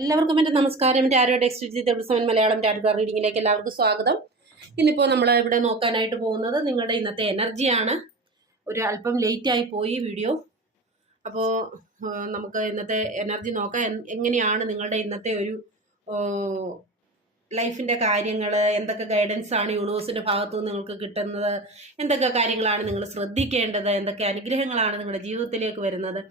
എല്ലാവർക്കും എന്റെ നമസ്കാരം. എന്റെ text thirty seven Malayalam tarot റീഡിങ്ങിലേക്ക് എല്ലാവർക്കും സ്വാഗതം. ഇന്നിപ്പോൾ നമ്മൾ ഇവിടെ നോക്കാനായിട്ട് പോകുന്നത് നിങ്ങളുടെ ഇന്നത്തെ എനർജിയാണ് ഒരു അല്പം ലേറ്റായി പോയി വീഡിയോ അപ്പോൾ നമുക്ക് ഇന്നത്തെ എനർജി നോക്കാം. എങ്ങനെയാണ് നിങ്ങളുടെ ഇന്നത്തെ ഒരു ലൈഫിന്റെ കാര്യങ്ങൾ എന്തൊക്കെ ഗൈഡൻസ് ആണ് യൂണിവേഴ്സിന്റെ ഭാഗത്തു നിന്ന് നിങ്ങൾക്ക് കിട്ടുന്നത്? എന്തൊക്കെ കാര്യങ്ങളാണ് നിങ്ങൾ ശ്രദ്ധിക്കേണ്ടത്? എന്തൊക്കെ അനുഗ്രഹങ്ങളാണ് നിങ്ങളുടെ ജീവിതത്തിലേക്ക് വരുന്നത്?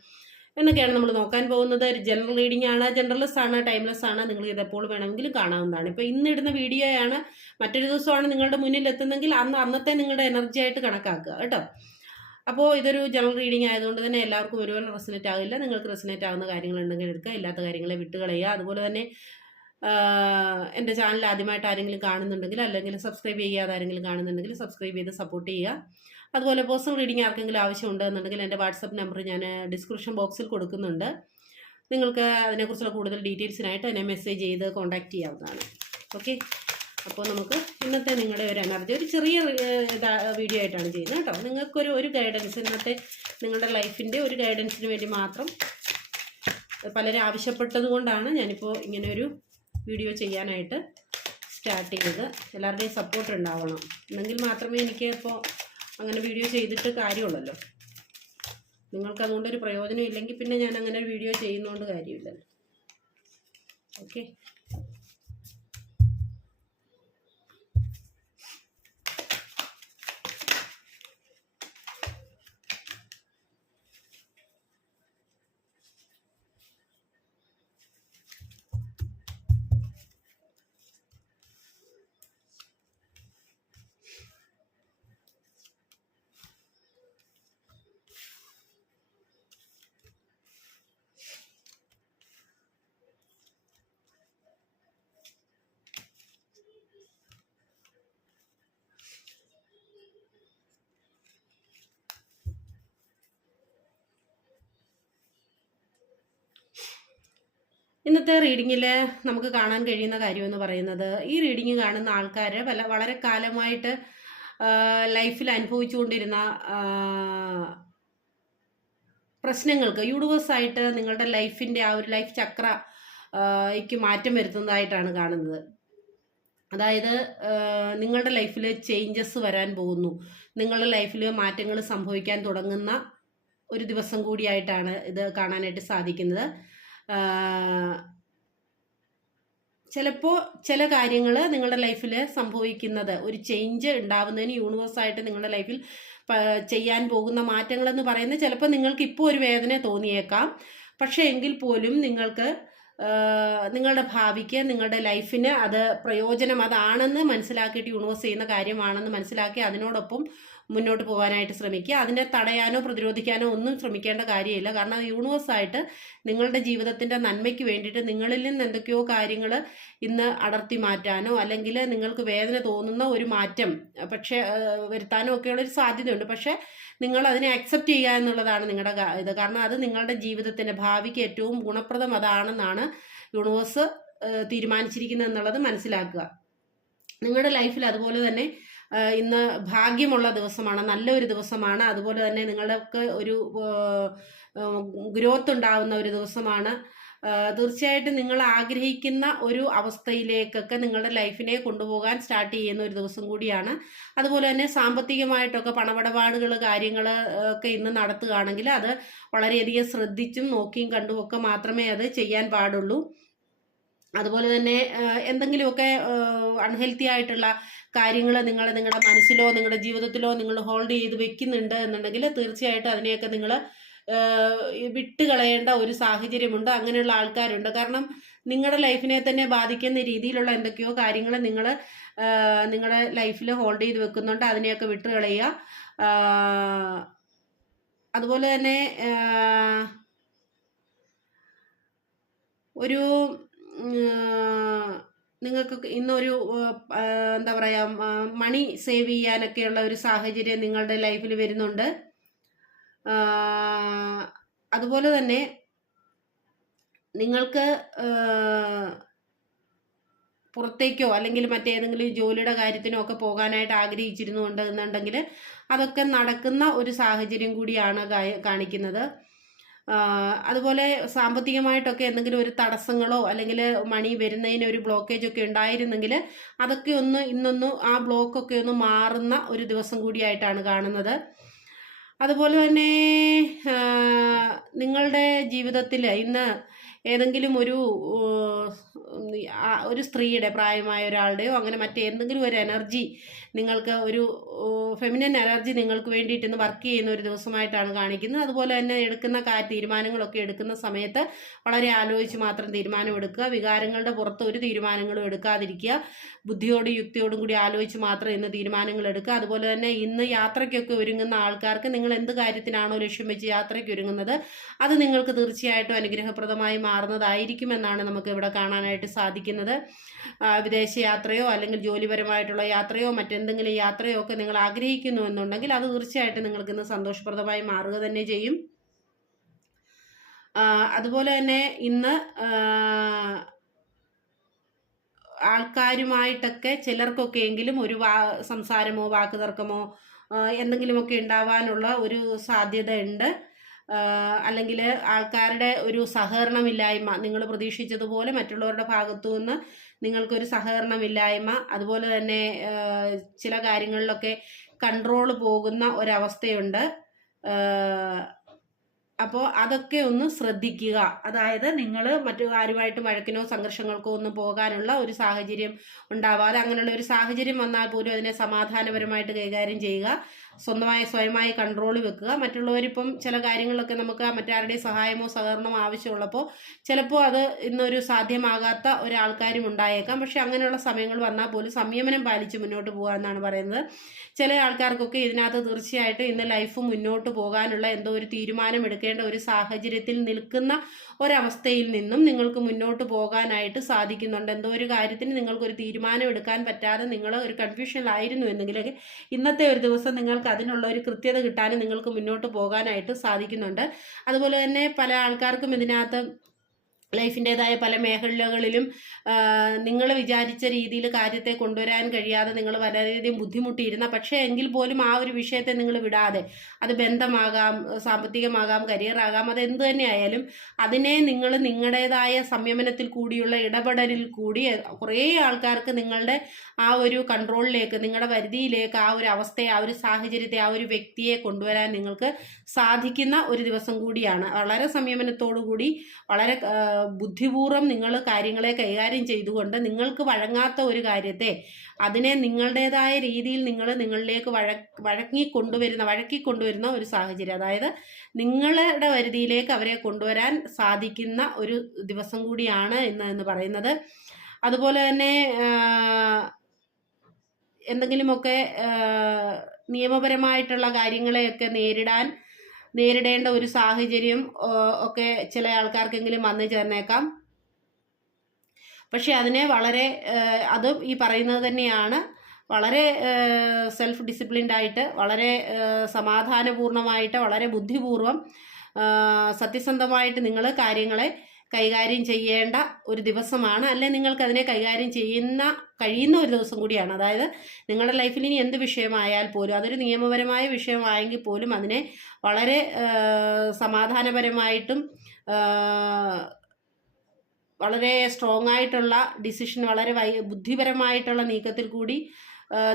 എന്നൊക്കെയാണ് നമ്മൾ നോക്കാൻ പോകുന്നത്. ജനറൽ റീഡിംഗ് ആണ് ജനറൽലെസ് ആണ് ടൈംലെസ് ആണ്. നിങ്ങൾ ഇത് എപ്പോൾ വേണമെങ്കിലും കാണാവുന്നതാണ്. ഇപ്പോൾ ഇന്ന് ഇടുന്ന വീഡിയോയാണ് മറ്റൊരു ദിവസമാണ് നിങ്ങളുടെ മുന്നിൽ എത്തുന്നെങ്കിൽ അന്ന് അന്നത്തെ നിങ്ങളുടെ എനർജി ആയിട്ട് കണക്കാക്കുക കേട്ടോ? അപ്പോൾ ഇതൊരു ജനറൽ റീഡിംഗ് ആയതുകൊണ്ട് തന്നെ എല്ലാവർക്കും ഒരുപോലെ റെസിനേറ്റ് ആകില്ല നിങ്ങൾക്ക് റെസിനേറ്റ് ആകുന്ന കാര്യങ്ങളുണ്ടെങ്കിൽ എടുക്കുക. ഇല്ലാത്ത കാര്യങ്ങളെ വിട്ടുകളയുക. അതുപോലെ തന്നെ എന്റെ ചാനൽ ആദ്യമായിട്ട് ആരെങ്കിലും കാണുന്നുണ്ടെങ്കിൽ അല്ലെങ്കിൽ സബ്സ്ക്രൈബ് ചെയ്യാതെ ആരെങ്കിലും കാണുന്നുണ്ടെങ്കിൽ സബ്സ്ക്രൈബ് ചെയ്ത് സപ്പോർട്ട് ചെയ്യുക. അതുപോലെ പേഴ്സണൽ റീഡിംഗ് ആർക്കെങ്കിലും ആവശ്യമുണ്ട് എന്നുണ്ടെങ്കിൽ എന്റെ വാട്സപ്പ് നമ്പർ ഞാൻ ഡിസ്ക്രിപ്ഷൻ ബോക്സിൽ കൊടുക്കുന്നുണ്ട്. നിങ്ങൾക്ക് അതിനെക്കുറിച്ചുള്ള കൂടുതൽ ഡീറ്റെയിൽസിനായിട്ട് എന്നെ മെസ്സേജ് ചെയ്ത് കോൺടാക്റ്റ് ചെയ്യാവുന്നതാണ്. ഓക്കെ അപ്പോൾ നമുക്ക് ഇന്നത്തെ നിങ്ങളുടെ ഒരു എനർജി ഒരു ചെറിയ വീഡിയോ ആയിട്ടാണ് ചെയ്യുന്നത് കേട്ടോ. നിങ്ങൾക്കൊരു ഒരു ഗൈഡൻസ് ഇന്നത്തെ നിങ്ങളുടെ ലൈഫിന്റെ ഒരു ഗൈഡൻസിന് വേണ്ടി മാത്രം പലരും ആവശ്യപ്പെട്ടത് കൊണ്ടാണ് ഞാനിപ്പോൾ ഇങ്ങനെ ഒരു വീഡിയോ ചെയ്യാനായിട്ട് സ്റ്റാർട്ട് ചെയ്തത്. എല്ലാവരുടെയും സപ്പോർട്ട് ഉണ്ടാവണം. എന്നെങ്കിൽ മാത്രമേ എനിക്ക് ഇപ്പോൾ അങ്ങനെ വീഡിയോ ചെയ്തിട്ട് കാര്യമുള്ളല്ലോ. നിങ്ങൾക്ക് അതുകൊണ്ടൊരു പ്രയോജനം ഇല്ലെങ്കിൽ പിന്നെ ഞാൻ അങ്ങനെ വീഡിയോ ചെയ്യുന്നതുകൊണ്ട് കാര്യമില്ലല്ലോ. ഓക്കെ ഇന്നത്തെ റീഡിങ്ങിൽ നമുക്ക് കാണാൻ കഴിയുന്ന കാര്യമെന്ന് പറയുന്നത് ഈ റീഡിങ് കാണുന്ന ആൾക്കാർ പല വളരെ കാലമായിട്ട് ലൈഫിൽ അനുഭവിച്ചുകൊണ്ടിരുന്ന പ്രശ്നങ്ങൾക്ക് യൂണിവേഴ്സായിട്ട് നിങ്ങളുടെ ലൈഫിന്റെ ആ ഒരു ലൈഫ് ചക്ര ക്ക് മാറ്റം വരുത്തുന്നതായിട്ടാണ് കാണുന്നത്. അതായത് നിങ്ങളുടെ ലൈഫിൽ ചേഞ്ചസ് വരാൻ പോകുന്നു. നിങ്ങളുടെ ലൈഫിൽ മാറ്റങ്ങൾ സംഭവിക്കാൻ തുടങ്ങുന്ന ഒരു ദിവസം കൂടിയായിട്ടാണ് ഇത് കാണാനായിട്ട് സാധിക്കുന്നത്. ചിലപ്പോൾ ചില കാര്യങ്ങൾ നിങ്ങളുടെ ലൈഫിൽ സംഭവിക്കുന്നത് ഒരു ചേഞ്ച് ഉണ്ടാവുന്നതിന് യൂണിവേഴ്സായിട്ട് നിങ്ങളുടെ ലൈഫിൽ ചെയ്യാൻ പോകുന്ന മാറ്റങ്ങളെന്ന് പറയുന്നത് ചിലപ്പോൾ നിങ്ങൾക്ക് ഇപ്പോൾ ഒരു വേദന തോന്നിയേക്കാം. പക്ഷേ എങ്കിൽ പോലും നിങ്ങൾക്ക് നിങ്ങളുടെ ഭാവിക്ക് നിങ്ങളുടെ ലൈഫിന് അത് പ്രയോജനം അതാണെന്ന് മനസ്സിലാക്കിയിട്ട് യൂണിവേഴ്സ് ചെയ്യുന്ന കാര്യമാണെന്ന് മനസ്സിലാക്കി അതിനോടൊപ്പം മുന്നോട്ട് പോകാനായിട്ട് ശ്രമിക്കുക. അതിനെ തടയാനോ പ്രതിരോധിക്കാനോ ഒന്നും ശ്രമിക്കേണ്ട കാര്യമില്ല. കാരണം അത് യൂണിവേഴ്സായിട്ട് നിങ്ങളുടെ ജീവിതത്തിന്റെ നന്മയ്ക്ക് വേണ്ടിയിട്ട് നിങ്ങളിൽ നിന്ന് എന്തൊക്കെയോ കാര്യങ്ങൾ ഇന്ന് അടർത്തി മാറ്റാനോ അല്ലെങ്കിൽ നിങ്ങൾക്ക് വേദന തോന്നുന്ന ഒരു മാറ്റം പക്ഷേ വരുത്താനോ ഒക്കെയുള്ള ഒരു സാധ്യതയുണ്ട്. പക്ഷേ നിങ്ങൾ അതിനെ അക്സെപ്റ്റ് ചെയ്യുക എന്നുള്ളതാണ് നിങ്ങളുടെ ഇത്. കാരണം അത് നിങ്ങളുടെ ജീവിതത്തിന്റെ ഭാവിക്ക് ഏറ്റവും ഗുണപ്രദം അതാണെന്നാണ് യൂണിവേഴ്സ് തീരുമാനിച്ചിരിക്കുന്നത് എന്നുള്ളത് മനസ്സിലാക്കുക. നിങ്ങളുടെ ലൈഫിൽ അതുപോലെ തന്നെ ഇന്ന് ഭാഗ്യമുള്ള ദിവസമാണ് നല്ലൊരു ദിവസമാണ്. അതുപോലെ തന്നെ നിങ്ങൾക്ക് ഒരു ഗ്രോത്ത് ഉണ്ടാവുന്ന ഒരു ദിവസമാണ്. തീർച്ചയായിട്ടും നിങ്ങൾ ആഗ്രഹിക്കുന്ന ഒരു അവസ്ഥയിലേക്കൊക്കെ നിങ്ങളുടെ ലൈഫിനെ കൊണ്ടുപോകാൻ സ്റ്റാർട്ട് ചെയ്യുന്ന ഒരു ദിവസം കൂടിയാണ്. അതുപോലെ തന്നെ സാമ്പത്തികമായിട്ടൊക്കെ പണമിടപാടുകൾ കാര്യങ്ങൾ ഒക്കെ ഇന്ന് നടത്തുകയാണെങ്കിൽ അത് വളരെയധികം ശ്രദ്ധിച്ചും നോക്കിയും കണ്ടും ഒക്കെ മാത്രമേ അത് ചെയ്യാൻ പാടുള്ളൂ. അതുപോലെ തന്നെ എന്തെങ്കിലുമൊക്കെ അൺഹെൽത്തി ആയിട്ടുള്ള കാര്യങ്ങൾ നിങ്ങൾ നിങ്ങളുടെ മനസ്സിലോ നിങ്ങളുടെ ജീവിതത്തിലോ നിങ്ങൾ ഹോൾഡ് ചെയ്ത് വെക്കുന്നുണ്ട് എന്നുണ്ടെങ്കിൽ തീർച്ചയായിട്ടും അതിനെയൊക്കെ നിങ്ങൾ വിട്ടുകളയേണ്ട ഒരു സാഹചര്യമുണ്ട്. അങ്ങനെയുള്ള ആൾക്കാരുണ്ട്. കാരണം നിങ്ങളുടെ ലൈഫിനെ തന്നെ ബാധിക്കുന്ന രീതിയിലുള്ള എന്തൊക്കെയോ കാര്യങ്ങൾ നിങ്ങൾ നിങ്ങളുടെ ലൈഫിൽ ഹോൾഡ് ചെയ്ത് വെക്കുന്നുണ്ട്. അതിനെയൊക്കെ വിട്ടുകളയുക. അതുപോലെ തന്നെ ഒരു നിങ്ങൾക്ക് ഇന്നൊരു എന്താ പറയുക മണി സേവ് ചെയ്യാനൊക്കെയുള്ള ഒരു സാഹചര്യം നിങ്ങളുടെ ലൈഫിൽ വരുന്നുണ്ട്. അതുപോലെ തന്നെ നിങ്ങൾക്ക് പുറത്തേക്കോ അല്ലെങ്കിൽ മറ്റേതെങ്കിലും ജോലിയുടെ കാര്യത്തിനോ ഒക്കെ പോകാനായിട്ട് ആഗ്രഹിച്ചിരുന്നുണ്ട് എന്നുണ്ടെങ്കിൽ അതൊക്കെ നടക്കുന്ന ഒരു സാഹചര്യം കൂടിയാണ് കാണിക്കുന്നത്. അതുപോലെ സാമ്പത്തികമായിട്ടൊക്കെ എന്തെങ്കിലും ഒരു തടസ്സങ്ങളോ അല്ലെങ്കിൽ മണി വരുന്നതിന് ഒരു ബ്ലോക്കേജ് ഒക്കെ ഉണ്ടായിരുന്നെങ്കിൽ അതൊക്കെ ഒന്ന് ഇന്നൊന്ന് ആ ബ്ലോക്കൊക്കെ ഒന്ന് മാറുന്ന ഒരു ദിവസം കൂടിയായിട്ടാണ് കാണുന്നത്. അതുപോലെ തന്നെ നിങ്ങളുടെ ജീവിതത്തിൽ ഇന്ന് ഏതെങ്കിലും ഒരു ഒരു സ്ത്രീയുടെ പ്രായമായ ഒരാളുടെയോ അങ്ങനെ മറ്റേന്തെങ്കിലും ഒരു എനർജി നിങ്ങൾക്ക് ഒരു ഫെമിനൻ എനർജി നിങ്ങൾക്ക് വേണ്ടിയിട്ട് ഇന്ന് വർക്ക് ചെയ്യുന്ന ഒരു ദിവസമായിട്ടാണ് കാണിക്കുന്നത്. അതുപോലെ തന്നെ എടുക്കുന്ന തീരുമാനങ്ങളൊക്കെ എടുക്കുന്ന സമയത്ത് വളരെ ആലോചിച്ച് മാത്രം തീരുമാനം എടുക്കുക വികാരങ്ങളുടെ പുറത്ത് ഒരു തീരുമാനങ്ങളും എടുക്കാതിരിക്കുക. ബുദ്ധിയോടും യുക്തിയോടും കൂടി ആലോചിച്ച് മാത്രം ഇന്ന് തീരുമാനങ്ങൾ എടുക്കുക. അതുപോലെ തന്നെ ഇന്ന് യാത്രയ്ക്കൊക്കെ ഒരുങ്ങുന്ന ആൾക്കാർക്ക് നിങ്ങൾ എന്ത് കാര്യത്തിനാണോ ലക്ഷ്യം വെച്ച് യാത്രയ്ക്ക് ഒരുങ്ങുന്നത് അത് നിങ്ങൾക്ക് തീർച്ചയായിട്ടും അനുഗ്രഹപ്രദമായി മാറുന്നതായിരിക്കുമെന്നാണ് നമുക്ക് ഇവിടെ കാണാനായിട്ട് സാധിക്കുന്നത്. വിദേശയാത്രയോ വിദേശ യാത്രയോ അല്ലെങ്കിൽ ജോലിപരമായിട്ടുള്ള യാത്രയോ മറ്റെന്തെങ്കിലും യാത്രയോ ഒക്കെ നിങ്ങൾ ആഗ്രഹിക്കുന്നു എന്നുണ്ടെങ്കിൽ അത് തീർച്ചയായിട്ടും നിങ്ങൾക്ക് ഇന്ന് സന്തോഷപ്രദമായി മാറുക തന്നെ ചെയ്യും. അതുപോലെ തന്നെ ഇന്ന് ആൾക്കാരുമായിട്ടൊക്കെ ചിലർക്കൊക്കെ എങ്കിലും ഒരു വാ സംസാരമോ വാക്കുതർക്കമോ എന്തെങ്കിലുമൊക്കെ ഉണ്ടാവാനുള്ള ഒരു സാധ്യത ഉണ്ട് അല്ലെങ്കിൽ ആൾക്കാരുടെ ഒരു സഹകരണമില്ലായ്മ നിങ്ങൾ പ്രതീക്ഷിച്ചതുപോലെ മറ്റുള്ളവരുടെ ഭാഗത്തു നിന്ന് നിങ്ങൾക്കൊരു സഹകരണമില്ലായ്മ അതുപോലെ തന്നെ ചില കാര്യങ്ങളിലൊക്കെ കൺട്രോൾ പോകുന്ന ഒരവസ്ഥയുണ്ട്. അപ്പോൾ അതൊക്കെ ഒന്ന് ശ്രദ്ധിക്കുക. അതായത് നിങ്ങൾ മറ്റു ആരുമായിട്ട് വഴക്കിനോ സംഘർഷങ്ങൾക്കോ ഒന്നും പോകാനുള്ള ഒരു സാഹചര്യം ഉണ്ടാവാതെ അങ്ങനെയുള്ള ഒരു സാഹചര്യം വന്നാൽ പോലും അതിനെ സമാധാനപരമായിട്ട് കൈകാര്യം ചെയ്യുക. സ്വന്തമായി സ്വയമായി കൺട്രോൾ വെക്കുക. മറ്റുള്ളവരിപ്പം ചില കാര്യങ്ങളൊക്കെ നമുക്ക് മറ്റാരുടെയും സഹായമോ സഹകരണമോ ആവശ്യമുള്ളപ്പോൾ ചിലപ്പോൾ അത് ഇന്നൊരു സാധ്യമാകാത്ത ഒരാൾക്കാരും ഉണ്ടായേക്കാം. പക്ഷെ അങ്ങനെയുള്ള സമയങ്ങൾ വന്നാൽ പോലും സംയമനം പാലിച്ച് മുന്നോട്ട് പോകുക എന്നാണ് പറയുന്നത്. ചില ആൾക്കാർക്കൊക്കെ ഇതിനകത്ത് തീർച്ചയായിട്ടും ഇന്ന് ലൈഫ് മുന്നോട്ട് പോകാനുള്ള എന്തോ ഒരു തീരുമാനം എടുക്കേണ്ട ഒരു സാഹചര്യത്തിൽ നിൽക്കുന്ന ഒരവസ്ഥയിൽ നിന്നും നിങ്ങൾക്ക് മുന്നോട്ട് പോകാനായിട്ട് സാധിക്കുന്നുണ്ട്. എന്തോ ഒരു കാര്യത്തിന് നിങ്ങൾക്കൊരു തീരുമാനം എടുക്കാൻ പറ്റാതെ നിങ്ങൾ ഒരു കൺഫ്യൂഷനിലായിരുന്നു എന്നെങ്കിലൊക്കെ ഇന്നത്തെ ഒരു ദിവസം നിങ്ങൾക്ക് അതിനുള്ള ഒരു കൃത്യത കിട്ടാനും നിങ്ങൾക്ക് മുന്നോട്ട് പോകാനായിട്ട് സാധിക്കുന്നുണ്ട്. അതുപോലെ തന്നെ പല ആൾക്കാർക്കും ഇതിനകത്ത് ലൈഫിന്റെതായ പല മേഖലകളിലും നിങ്ങൾ വിചാരിച്ച രീതിയിൽ കാര്യത്തെ കൊണ്ടുവരാൻ കഴിയാതെ നിങ്ങൾ വളരെയധികം ബുദ്ധിമുട്ടിയിരുന്ന പക്ഷേ എങ്കിൽ പോലും ആ ഒരു വിഷയത്തെ നിങ്ങൾ വിടാതെ അത് ബന്ധമാകാം സാമ്പത്തികമാകാം കരിയറാകാം അത് എന്ത് തന്നെയായാലും അതിനെ നിങ്ങൾ നിങ്ങളുടേതായ സംയമനത്തിൽ കൂടിയുള്ള ഇടപെടലിൽ കൂടി കുറേ ആൾക്കാർക്ക് നിങ്ങളുടെ ആ ഒരു കൺട്രോളിലേക്ക് നിങ്ങളുടെ പരിധിയിലേക്ക് ആ ഒരു അവസ്ഥയെ ആ ഒരു സാഹചര്യത്തെ ആ ഒരു വ്യക്തിയെ കൊണ്ടുവരാൻ നിങ്ങൾക്ക് സാധിക്കുന്ന ഒരു ദിവസം കൂടിയാണ്. വളരെ സംയമനത്തോടു കൂടി വളരെ ബുദ്ധിപൂർവം നിങ്ങൾ കാര്യങ്ങളെ കൈകാര്യം ചെയ്തുകൊണ്ട് നിങ്ങൾക്ക് വഴങ്ങാത്ത ഒരു കാര്യത്തെ അതിനെ നിങ്ങളുടേതായ രീതിയിൽ നിങ്ങൾ നിങ്ങളിലേക്ക് വഴ വഴങ്ങി കൊണ്ടുവരുന്ന വഴക്കി കൊണ്ടുവരുന്ന ഒരു സാഹചര്യം. അതായത് നിങ്ങളുടെ പരിധിയിലേക്ക് അവരെ കൊണ്ടുവരാൻ സാധിക്കുന്ന ഒരു ദിവസം കൂടിയാണ് എന്ന് എന്ന് പറയുന്നത്. അതുപോലെ തന്നെ എന്തെങ്കിലുമൊക്കെ നിയമപരമായിട്ടുള്ള കാര്യങ്ങളെയൊക്കെ നേരിടാൻ നേരിടേണ്ട ഒരു സാഹചര്യം ഒക്കെ ചില ആൾക്കാർക്കെങ്കിലും വന്നു ചേർന്നേക്കാം. പക്ഷെ അതിനെ വളരെ അതും ഈ പറയുന്നത് തന്നെയാണ്. വളരെ സെൽഫ് ഡിസിപ്ലിൻഡ് ആയിട്ട് വളരെ സമാധാനപൂർണമായിട്ട് വളരെ ബുദ്ധിപൂർവം സത്യസന്ധമായിട്ട് നിങ്ങൾ കാര്യങ്ങളെ കൈകാര്യം ചെയ്യേണ്ട ഒരു ദിവസമാണ്. അല്ലെ നിങ്ങൾക്ക് അതിനെ കൈകാര്യം ചെയ്യുന്ന കഴിയുന്ന ഒരു ദിവസം കൂടിയാണ്. അതായത് നിങ്ങളുടെ ലൈഫിൽ ഇനി എന്ത് വിഷയമായാൽ പോലും അതൊരു നിയമപരമായ വിഷയമായെങ്കിൽ പോലും അതിനെ വളരെ സമാധാനപരമായിട്ടും വളരെ സ്ട്രോങ് ആയിട്ടുള്ള ഡിസിഷൻ വളരെ വൈ ബുദ്ധിപരമായിട്ടുള്ള നീക്കത്തിൽ കൂടി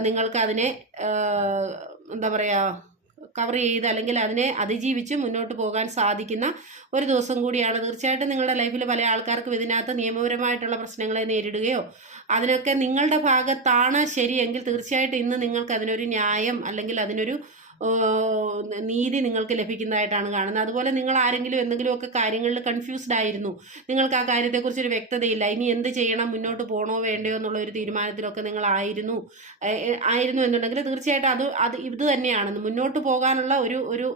നിങ്ങൾക്ക് അതിനെ എന്താ പറയുക കവർ ചെയ്ത് അല്ലെങ്കിൽ അതിനെ അതിജീവിച്ച് മുന്നോട്ട് പോകാൻ സാധിക്കുന്ന ഒരു ദിവസം കൂടിയാണ്. തീർച്ചയായിട്ടും നിങ്ങളുടെ ലൈഫിൽ പല ആൾക്കാർക്കും ഇതിനകത്ത് നിയമപരമായിട്ടുള്ള പ്രശ്നങ്ങളെ നേരിടുകയോ അതിനൊക്കെ നിങ്ങളുടെ ഭാഗത്താണ് ശരിയെങ്കിൽ തീർച്ചയായിട്ടും ഇന്ന് നിങ്ങൾക്ക് അതിനൊരു ന്യായം അല്ലെങ്കിൽ അതിനൊരു നീതി നിങ്ങൾക്ക് ലഭിക്കുന്നതായിട്ടാണ് കാണുന്നത്. അതുപോലെ നിങ്ങൾ ആരെങ്കിലും എന്തെങ്കിലുമൊക്കെ കാര്യങ്ങളിൽ കൺഫ്യൂസ്ഡ് ആയിരുന്നു. നിങ്ങൾക്ക് ആ കാര്യത്തെക്കുറിച്ച് ഒരു വ്യക്തതയില്ല. ഇനി എന്ത് ചെയ്യണം? മുന്നോട്ട് പോകണോ വേണ്ടയോ എന്നുള്ള ഒരു തീരുമാനത്തിലൊക്കെ നിങ്ങൾ ആയിരുന്നു. ആയിരുന്നു എന്നുണ്ടെങ്കിൽ തീർച്ചയായിട്ടും അത് അത് ഇത് തന്നെയാണ്. മുന്നോട്ട് പോകാനുള്ള ഒരു ഒരു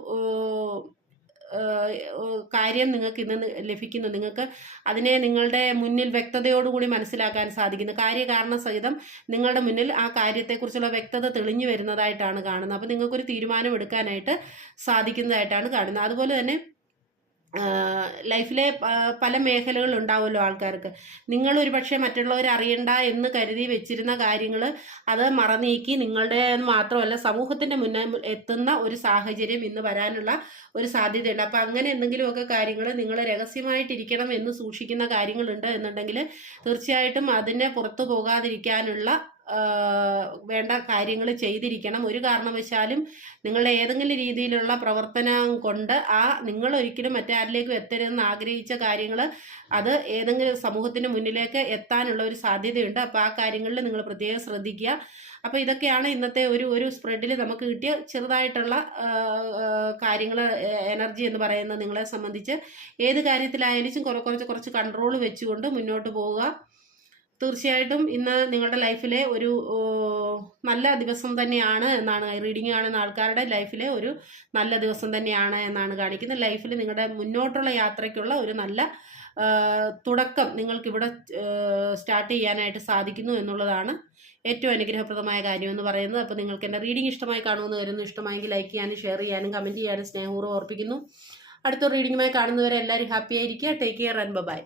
കാര്യം നിങ്ങൾക്ക് ഇന്ന് ലഭിക്കുന്നു. നിങ്ങൾക്ക് അതിനെ നിങ്ങളുടെ മുന്നിൽ വ്യക്തതയോടുകൂടി മനസ്സിലാക്കാൻ സാധിക്കുന്നു. കാര്യകാരണ സഹിതം നിങ്ങളുടെ മുന്നിൽ ആ കാര്യത്തെക്കുറിച്ചുള്ള വ്യക്തത തെളിഞ്ഞു വരുന്നതായിട്ടാണ് കാണുന്നത്. അപ്പോൾ നിങ്ങൾക്കൊരു തീരുമാനം എടുക്കാനായിട്ട് സാധിക്കുന്നതായിട്ടാണ് കാണുന്നത്. അതുപോലെ തന്നെ ലൈഫിലെ പല മേഖലകളുണ്ടാവുമല്ലോ ആൾക്കാർക്ക്. നിങ്ങൾ ഒരു പക്ഷേ മറ്റുള്ളവർ അറിയണ്ട എന്ന് കരുതി വെച്ചിരുന്ന കാര്യങ്ങൾ അത് മറന്നീക്കി നിങ്ങളുടെ മാത്രമല്ല സമൂഹത്തിന്റെ മുന്നേ എത്തുന്ന ഒരു സാഹചര്യം ഇന്ന് വരാനുള്ള ഒരു സാധ്യതയുണ്ട്. അപ്പം അങ്ങനെ എന്തെങ്കിലുമൊക്കെ കാര്യങ്ങൾ നിങ്ങൾ രഹസ്യമായിട്ടിരിക്കണം എന്ന് സൂക്ഷിക്കുന്ന കാര്യങ്ങളുണ്ട് എന്നുണ്ടെങ്കിൽ തീർച്ചയായിട്ടും അതിനെ പുറത്തു പോകാതിരിക്കാനുള്ള വേണ്ട കാര്യങ്ങൾ ചെയ്തിരിക്കണം. ഒരു കാരണവശാലും നിങ്ങളുടെ ഏതെങ്കിലും രീതിയിലുള്ള പ്രവർത്തനം കൊണ്ട് ആ നിങ്ങൾ ഒരിക്കലും മറ്റാരിലേക്കും എത്തരുതെന്ന് ആഗ്രഹിച്ച കാര്യങ്ങൾ അത് ഏതെങ്കിലും സമൂഹത്തിന് മുന്നിലേക്ക് എത്താനുള്ള ഒരു സാധ്യതയുണ്ട്. അപ്പോൾ ആ കാര്യങ്ങളിൽ നിങ്ങൾ പ്രത്യേകം ശ്രദ്ധിക്കുക. അപ്പോൾ ഇതൊക്കെയാണ് ഇന്നത്തെ ഒരു ഒരു സ്പ്രെഡിൽ നമുക്ക് കിട്ടിയ ചെറുതായിട്ടുള്ള കാര്യങ്ങൾ എനർജി എന്ന് പറയുന്നത് നിങ്ങളെ സംബന്ധിച്ച്. ഏത് കാര്യത്തിലായാലും കുറച്ച് കുറച്ച് കുറച്ച് കൺട്രോൾ വെച്ചുകൊണ്ട് മുന്നോട്ട് പോവുക. തീർച്ചയായിട്ടും ഇന്ന് നിങ്ങളുടെ ലൈഫിലെ ഒരു നല്ല ദിവസം തന്നെയാണ് എന്നാണ് റീഡിങ് കാണുന്ന ആൾക്കാരുടെ ലൈഫിലെ ഒരു നല്ല ദിവസം തന്നെയാണ് എന്നാണ് കാണിക്കുന്നത്. ലൈഫിൽ നിങ്ങളുടെ മുന്നോട്ടുള്ള യാത്രയ്ക്കുള്ള ഒരു നല്ല തുടക്കം നിങ്ങൾക്ക് ഇവിടെ സ്റ്റാർട്ട് ചെയ്യാനായിട്ട് സാധിക്കുന്നു എന്നുള്ളതാണ് ഏറ്റവും അനുഗ്രഹപ്രദമായ കാര്യം എന്ന് പറയുന്നത്. അപ്പോൾ നിങ്ങൾക്ക് എന്റെ റീഡിംഗ് ഇഷ്ടമായി കാണുമെന്ന് വരുന്നു ഇഷ്ടമായെങ്കിൽ ലൈക്ക് ചെയ്യാനും ഷെയർ ചെയ്യാനും കമന്റ് ചെയ്യാനും സ്നേഹപൂർവം ഓർപ്പിക്കുന്നു. അടുത്ത റീഡിങ്ങുമായി കാണുന്നവരെ എല്ലാവരും ഹാപ്പി ആയിരിക്കുക. Take care and by